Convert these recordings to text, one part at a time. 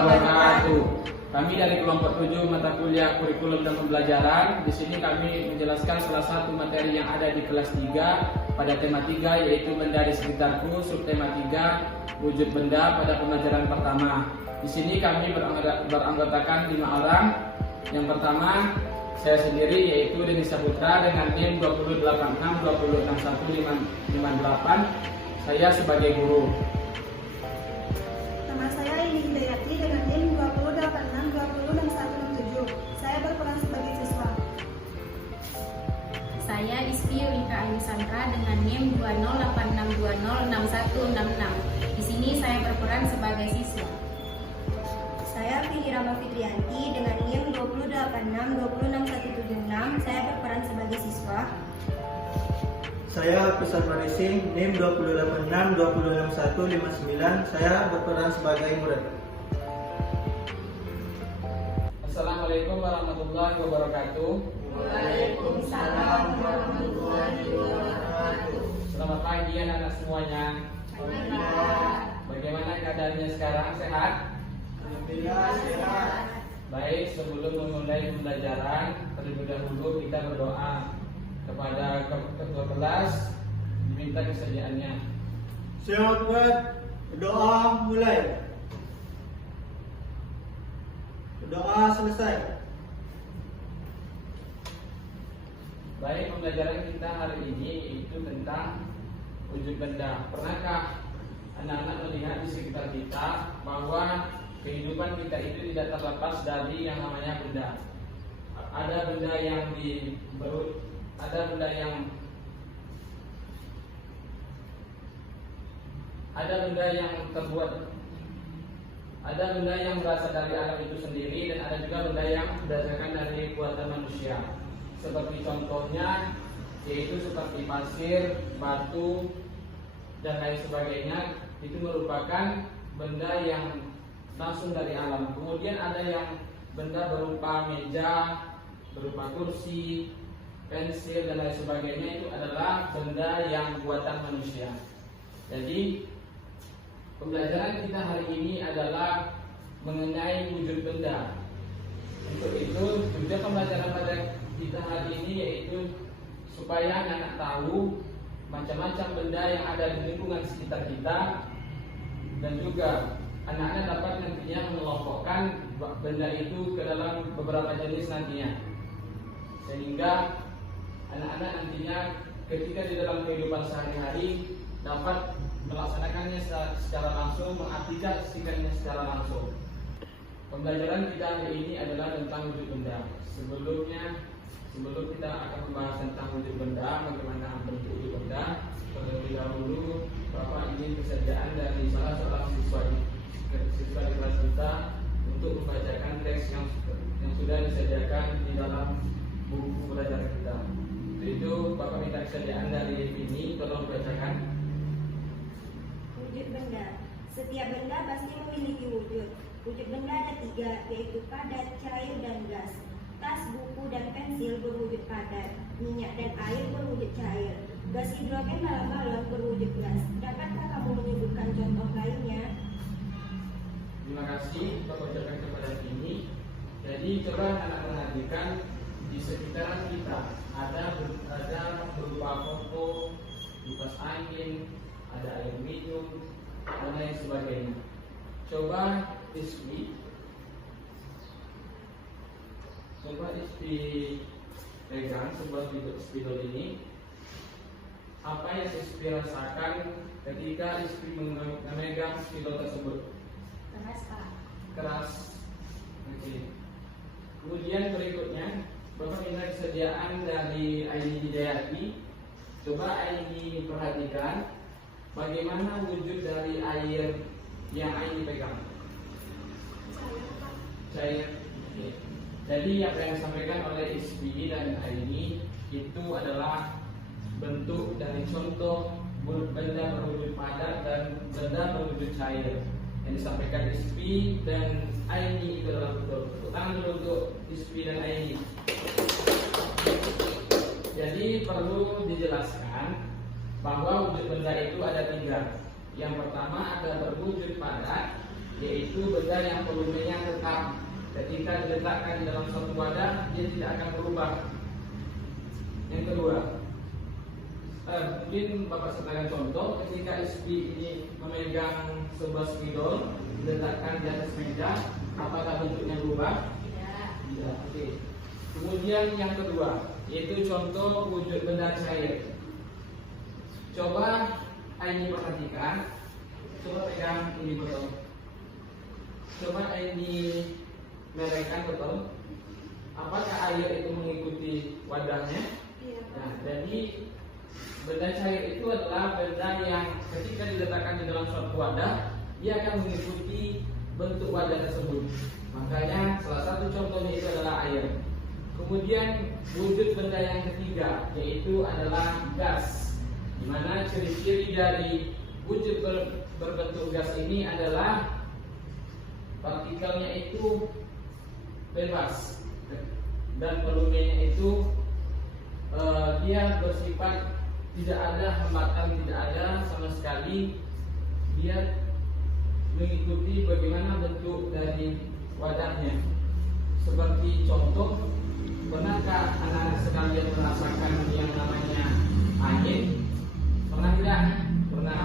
wabarakatuh. Kami dari kelompok 7 mata kuliah kurikulum dan pembelajaran. Di sini kami menjelaskan salah satu materi yang ada di kelas 3 pada tema 3, yaitu benda di sekitarku, subtema 3, wujud benda pada pembelajaran pertama. Di sini kami beranggotakan 5 orang. Yang pertama, saya sendiri, yaitu Denny Saputra dengan NIM 208626158. Saya sebagai guru. Nama saya Ini Hidayati dengan NIM 208626167. Saya berperan sebagai siswa. Saya Rizky Yulika Ayu Sandra dengan NIM 20862066166. Di sini saya berperan sebagai siswa. Saya Fini Rama Fitrianti dengan NIM 208626176. Saya berperan sebagai siswa. Saya Pesan Marising, NIM 286206159. Saya berperan sebagai murid. Assalamualaikum warahmatullahi wabarakatuh. Waalaikumsalam warahmatullahi wabarakatuh. Selamat pagi anak-anak semuanya. Bagaimana keadaannya sekarang? Sehat? Alhamdulillah sehat. Baik, sebelum memulai pembelajaran, terlebih dahulu kita berdoa kepada ketua kelas, diminta kesediaannya. Siap buat doa mulai. Doa selesai. Baik, pembelajaran kita hari ini itu tentang wujud benda. Pernahkah anak-anak melihat di sekitar kita bahwa kehidupan kita itu tidak terlepas dari yang namanya benda? Ada benda yang berasal dari alam itu sendiri, dan ada juga benda yang berdasarkan dari buatan manusia. Seperti contohnya, yaitu seperti pasir, batu, dan lain sebagainya. Itu merupakan benda yang langsung dari alam. Kemudian ada yang benda berupa meja, berupa kursi, pensil, dan lain sebagainya. Itu adalah benda yang buatan manusia. Jadi pembelajaran kita hari ini adalah mengenai wujud benda. Untuk itu juga pembelajaran pada kita hari ini yaitu supaya anak-anak tahu macam-macam benda yang ada di lingkungan sekitar kita, dan juga anak-anak dapat nantinya mengelompokkan benda itu ke dalam beberapa jenis nantinya, sehingga anak-anak nantinya ketika di dalam kehidupan sehari-hari dapat melaksanakannya secara langsung, mengaplikasikannya secara langsung. Pembelajaran kita hari ini adalah tentang wujud benda. Sebelum kita akan membahas tentang wujud benda, bagaimana bentuk wujud benda, terlebih dahulu Bapak ingin kesediaan dari salah seorang siswa di kelas kita untuk membacakan teks yang sudah disediakan di dalam buku belajar kita. Itu Bapak minta kesediaan dari ini, tolong bacakan. Wujud benda. Setiap benda pasti memiliki wujud. Wujud benda ada 3, yaitu padat, cair, dan gas. Tas, buku, dan pensil berwujud padat. Minyak dan air berwujud cair. Gas hidrogen dalam balon berwujud gas. Dapatkah kamu menyebutkan contoh lainnya? Terima kasih Bapak ucapkan kepada ini. Jadi coba anak perhatikan di sekitaran kita ada berupa foto, kipas angin, ada air minum, dan lain sebagainya. Coba Rizky pegang sebuah spidol ini. Apa yang Rizky rasakan ketika Rizky memegang spidol tersebut? Keras. Oke. Kemudian berikutnya Bapak minta kesediaan dari Aini Hidayati. Coba Aini perhatikan bagaimana wujud dari air yang Aini pegang. Cair. Oke. Jadi apa yang disampaikan oleh Isbi dan Aini itu adalah bentuk dari contoh benda berwujud padat dan benda berwujud cair. Yang disampaikan Isbi dan Aini itu adalah betul. Tangan dulu untuk Isbi dan Aini. Jadi perlu dijelaskan bahwa wujud benda itu ada 3. Yang pertama ada berwujud padat, yaitu benda yang volumenya tetap. Ketika diletakkan di dalam suatu wadah, dia tidak akan berubah. Yang kedua, mungkin Bapak sertakan contoh ketika SD ini memegang sebuah spidol diletakkan di atas meja, apakah bentuknya berubah? Tidak. Oke. Kemudian yang kedua, yaitu contoh wujud benda cair. Coba ini perhatikan. Coba pegang ini botol. Coba ini mereka betul. Apakah air itu mengikuti wadahnya? Nah, jadi benda cair itu adalah benda yang ketika diletakkan di dalam suatu wadah, dia akan mengikuti bentuk wadah tersebut. Makanya salah satu contohnya itu adalah air. Kemudian wujud benda yang ketiga yaitu adalah gas. Di mana ciri-ciri dari wujud berbentuk gas ini adalah partikelnya itu bebas dan volumenya itu dia bersifat tidak ada hambatan, tidak ada sama sekali. Dia mengikuti bagaimana bentuk dari wadahnya. Seperti contoh, pernahkah anak-anak sekalian merasakan yang namanya angin? Pernah tidak? Pernah.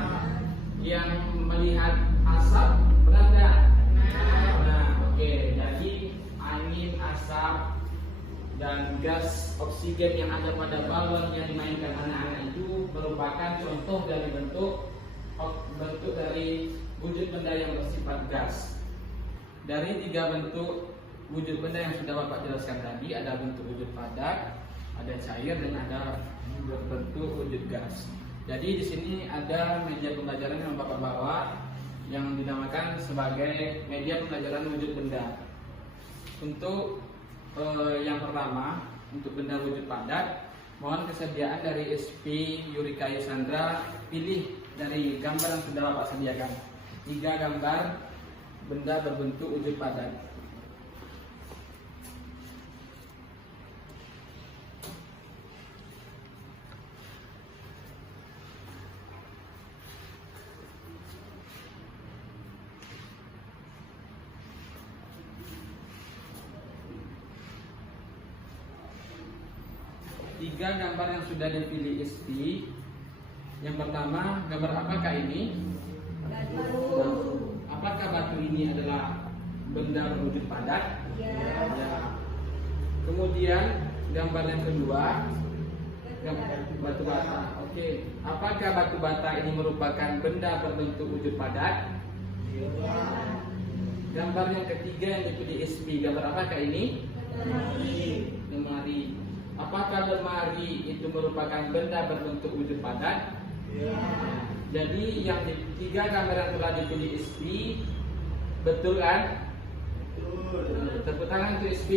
Yang melihat asap? Pernah tidak? Nah, oke. Jadi angin, asap, dan gas oksigen yang ada pada balon yang dimainkan anak-anak itu merupakan contoh dari bentuk dari wujud benda yang bersifat gas. Dari tiga bentuk wujud benda yang sudah Bapak jelaskan tadi, ada bentuk wujud padat, ada cair, dan ada bentuk wujud gas. Jadi di sini ada media pembelajaran yang Bapak bawa yang dinamakan sebagai media pembelajaran wujud benda. Untuk yang pertama, untuk benda wujud padat, mohon kesediaan dari SP Yurika Yusandra, pilih dari gambar yang sudah Bapak sediakan. 3 gambar benda berbentuk wujud padat. Tiga gambar yang sudah dipilih SP. Yang pertama, gambar apakah ini? Batu. Apakah batu ini adalah benda berwujud padat? Ya. Kemudian gambar yang kedua, gambar batu bata. Oke. Apakah batu bata ini merupakan benda berbentuk wujud padat? Ya. Gambar yang ketiga yang dipilih SP, gambar apakah ini? Lemari. Apakah lemari itu merupakan benda berbentuk wujud padat? Ya. Jadi yang tiga gambar yang telah dipilih SP betul kan? Betul. Tepuk tangan untuk SP.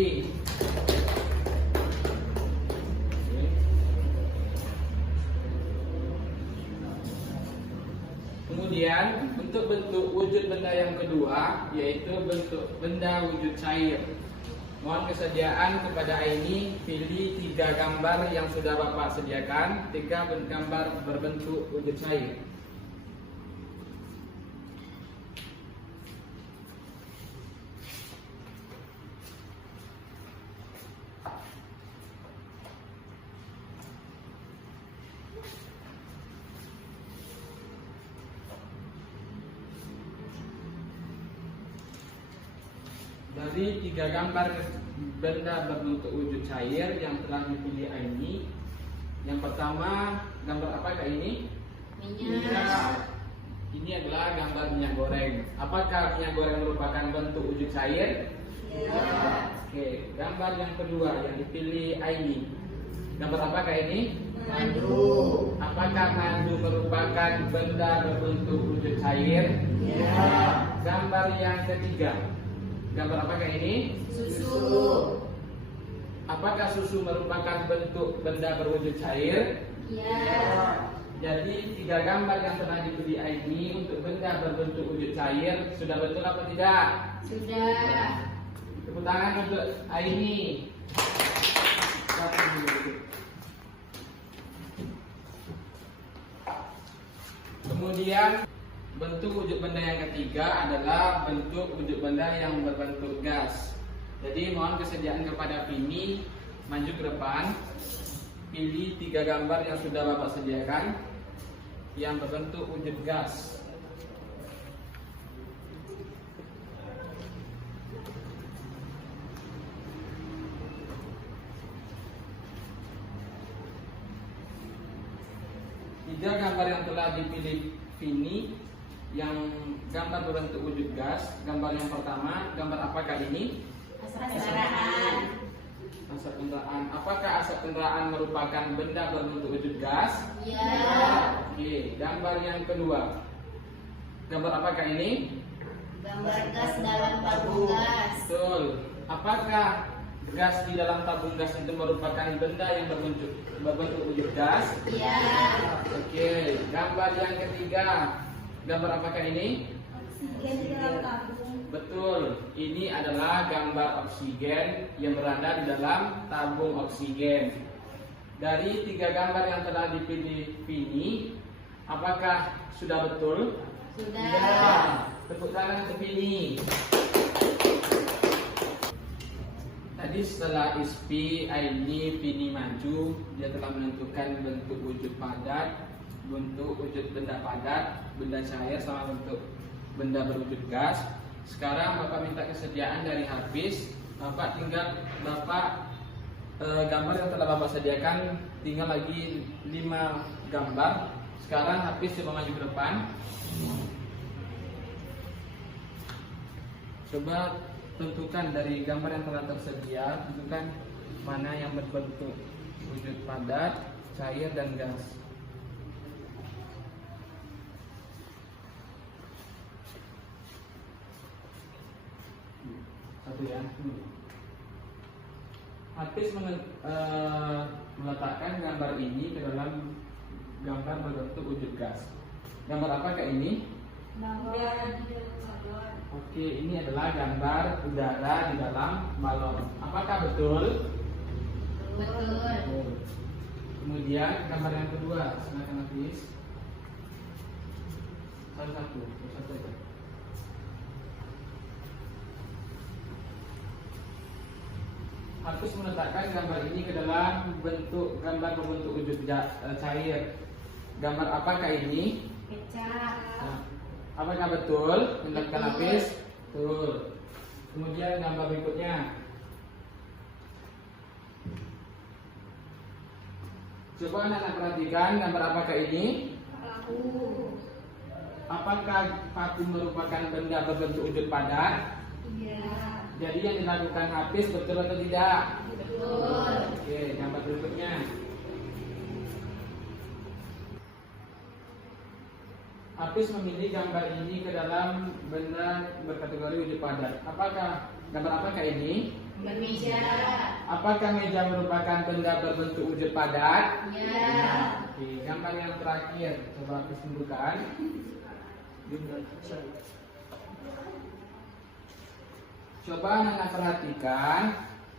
Kemudian untuk bentuk wujud benda yang kedua yaitu bentuk benda wujud cair. Mohon kesediaan kepada Aini pilih 3 gambar yang sudah Bapak sediakan, 3 gambar berbentuk wujud cair. Dari 3 gambar benda berbentuk wujud cair yang telah dipilih Aini, yang pertama gambar apakah ini? Minyak. Ini adalah gambar minyak goreng. Apakah minyak goreng merupakan bentuk wujud cair? Ya. Oke, gambar yang kedua yang dipilih Aini, gambar apakah ini? Madu. Apakah madu merupakan benda berbentuk wujud cair? Ya. Gambar yang ketiga, gambar apakah ini? Susu. Apakah susu merupakan bentuk benda berwujud cair? Ya. Jadi 3 gambar yang telah dipilih Aini untuk benda berbentuk wujud cair sudah betul apa tidak? Sudah. Tepuk tangan untuk Aini. Kemudian bentuk wujud benda yang ketiga adalah bentuk wujud benda yang berbentuk gas. Jadi mohon kesediaan kepada Vini maju ke depan, pilih 3 gambar yang sudah Bapak sediakan yang berbentuk wujud gas. Tiga gambar yang telah dipilih Vini yang gambar berbentuk wujud gas. Gambar yang pertama, gambar apakah ini? Asap kendaraan. Asap kendaraan. Apakah asap kendaraan merupakan benda berbentuk wujud gas? Ya. Oke, gambar yang kedua. Gambar apakah ini? Gambar gas dalam tabung gas. Betul. Apakah gas di dalam tabung gas itu merupakan benda yang berbentuk wujud gas? Ya. Oke, gambar yang ketiga. Gambar apakah ini? Oksigen di dalam tabung. Betul. Ini adalah gambar oksigen yang berada di dalam tabung oksigen. Dari 3 gambar yang telah dipilih Vini, apakah sudah betul? Sudah. Ya. Tepuk tangan untuk Vini. Tadi setelah ISPI, Aini, Vini maju, dia telah menentukan bentuk wujud padat, bentuk wujud benda padat, benda cair, sama bentuk benda berwujud gas. Sekarang Bapak minta kesediaan dari Hafiz. Bapak gambar yang telah Bapak sediakan tinggal lagi 5 gambar. Sekarang Hafiz coba maju ke depan. Coba tentukan dari gambar yang telah tersedia, tentukan mana yang berbentuk wujud padat, cair, dan gas. Satu ya. Hafiz meletakkan gambar ini ke dalam gambar berbentuk wujud gas. Gambar apakah ini? Oke, ini adalah gambar udara di dalam balon. Apakah betul? Betul. Kemudian gambar yang kedua, silakan Hafiz. Satu aja. Hafiz meletakkan gambar ini ke dalam gambar berbentuk wujud cair. Gambar apakah ini? Kecap. Nah, apakah betul? Tindakan Hafiz? Betul. Kemudian gambar berikutnya. Coba anak-anak perhatikan gambar apakah ini? Paku. Apakah paku merupakan benda berbentuk wujud padat? Iya. Jadi yang dilakukan Hafiz betul atau tidak? Betul. Oke, gambar berikutnya. Hafiz memilih gambar ini ke dalam benda berkategori wujud padat. Gambar apakah ini? Meja. Apakah meja merupakan benda berbentuk wujud padat? Ya. Oke, gambar yang terakhir coba Hafiz tunjukkan. Coba anak perhatikan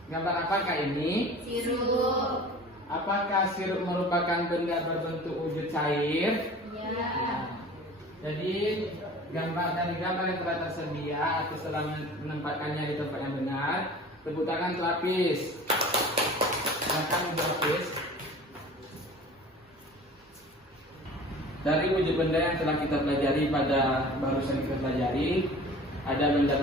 gambar apakah ini? Sirup. Apakah sirup merupakan benda berbentuk wujud cair? Ya. Jadi dari gambar yang telah tersedia atau setelah menempatkannya di tempat yang benar, tepuk tangan untuk Hafiz. Silakan untuk Hafiz. Dari wujud benda yang telah kita pelajari barusan kita pelajari, ada benda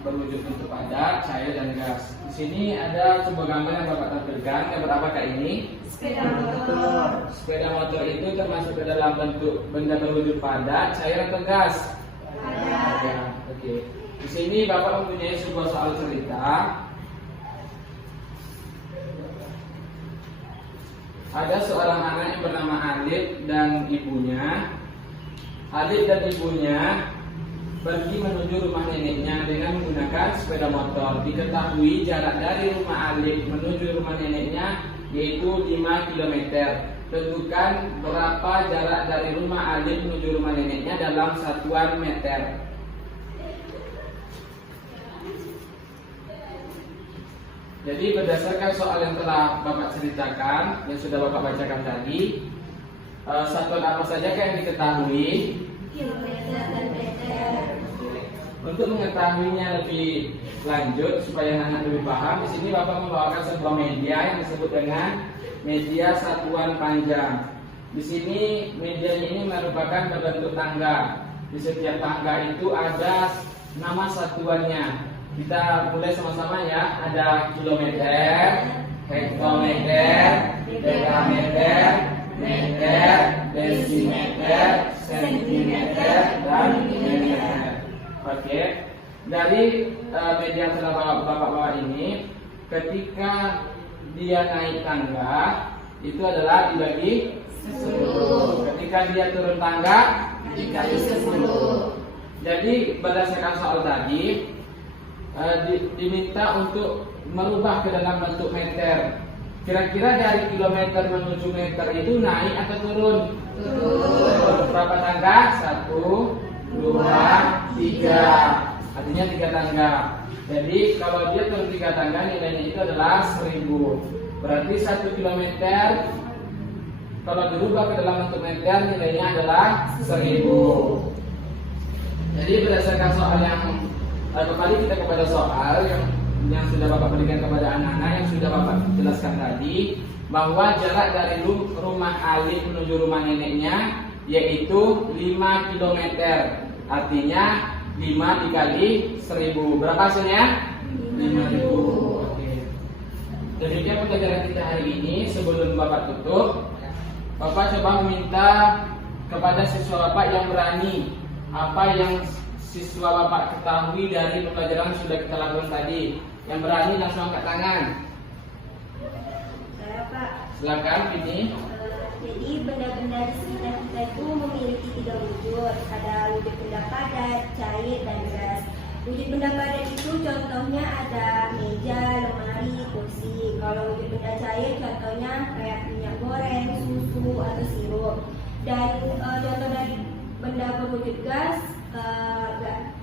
berwujud bentuk padat, cair, dan gas. Di sini ada sebuah gambar yang Bapak tampilkan. Gambar apakah ini? Sepeda motor. Sepeda motor itu termasuk ke dalam bentuk benda berwujud padat, cair, atau gas? Padat. Oke. Di sini Bapak mempunyai sebuah soal cerita. Ada seorang anak yang bernama Alif dan ibunya. Alif dan ibunya pergi menuju rumah neneknya dengan menggunakan sepeda motor. Diketahui jarak dari rumah Alif menuju rumah neneknya yaitu 5 km. Tentukan berapa jarak dari rumah Alif menuju rumah neneknya dalam satuan meter. Jadi berdasarkan soal yang telah Bapak ceritakan, yang sudah Bapak bacakan tadi, satuan apa saja yang diketahui? kilometer, dan meter. Untuk mengetahuinya lebih lanjut supaya anak lebih paham, di sini Bapak membawakan sebuah media yang disebut dengan media satuan panjang. Di sini medianya ini merupakan berbentuk tangga. Di setiap tangga itu ada nama satuannya. Kita mulai sama-sama ya. Ada kilometer, hektometer, dekameter, meter, desimeter, sentimeter, dan milimeter. Oke. Dari media yang telah Bapak bawa ini, ketika dia naik tangga itu adalah dibagi 10. Ketika dia turun tangga dikali 10. Jadi berdasarkan soal tadi diminta untuk merubah ke dalam bentuk meter. Kira-kira dari kilometer menuju meter itu naik atau turun? Turun. Berapa tangga? 1, 2, 3. Artinya 3 tangga. Jadi kalau dia turun 3 tangga, nilainya itu adalah 1000. Berarti 1 kilometer kalau dirubah ke dalam bentuk meter, nilainya adalah 1000. Jadi berdasarkan soal yang kembali kita kepada soal yang sudah Bapak berikan kepada anak-anak, yang sudah Bapak jelaskan tadi, bahwa jarak dari rumah Alif menuju rumah neneknya yaitu 5 km. Artinya 5 dikali 1000. Berapa hasilnya? 5000. Oke. Demikian pembelajaran kita hari ini. Sebelum Bapak tutup, Bapak coba meminta kepada siswa Bapak yang berani apa yang siswa Bapak ketahui dari pembelajaran yang sudah kita lakukan tadi. Yang berani langsung angkat tangan. Saya Pak. Silakan ini. Jadi benda-benda di sekitar kita itu memiliki 3 wujud. Ada wujud benda padat, cair, dan gas. Wujud benda padat itu contohnya ada meja, lemari, kursi. Kalau wujud benda cair contohnya kayak minyak goreng, susu, atau sirup. Dan contoh dari benda berwujud gas,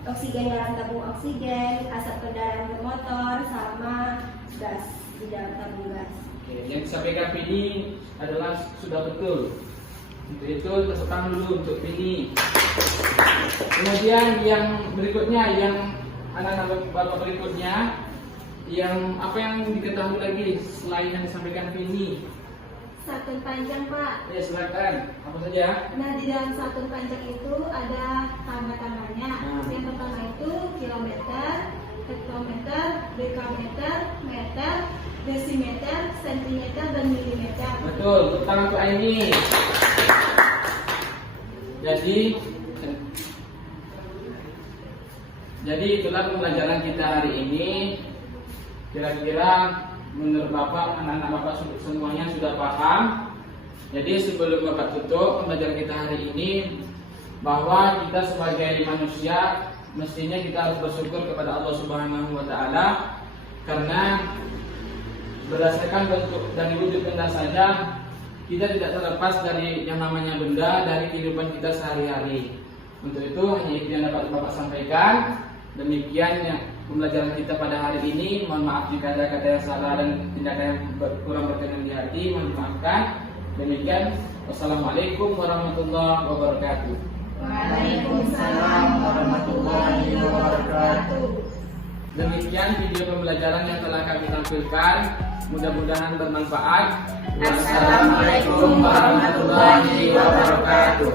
oksigen dalam tabung oksigen, asap kendaraan bermotor, sama gas di dalam tabung gas. Oke, yang disampaikan Vini adalah sudah betul. Untuk itu tepuk dulu untuk Vini. Kemudian yang berikutnya, yang anak-anak Bapak berikutnya, yang apa yang diketahui lagi selain yang disampaikan Vini? Satuan panjang, Pak. Ya silakan. Apa saja? Nah, di dalam satuan panjang itu ada tanda-tandanya. Yang pertama itu kilometer, hektometer, dekameter, meter, desimeter, sentimeter, dan milimeter. Betul. Tepuk tangan untuk Aini. Jadi itulah pembelajaran kita hari ini. Kira-kira menurut Bapak, anak-anak Bapak semuanya sudah paham. Jadi sebelum Bapak tutup pembelajaran kita hari ini, bahwa kita sebagai manusia mestinya kita harus bersyukur kepada Allah Subhanahu wa taala, karena berdasarkan bentuk dari wujud benda saja kita tidak terlepas dari yang namanya benda dari kehidupan kita sehari-hari. Untuk itu hanya itu yang dapat Bapak sampaikan. Demikian ya pembelajaran kita pada hari ini. Mohon maaf jika ada kata yang salah dan tindakan yang kurang berkenan di hati, mohon dimaafkan. Demikian, wassalamualaikum warahmatullahi wabarakatuh. Waalaikumsalam warahmatullahi wabarakatuh. Demikian video pembelajaran yang telah kami tampilkan. Mudah-mudahan bermanfaat. Assalamualaikum warahmatullahi wabarakatuh.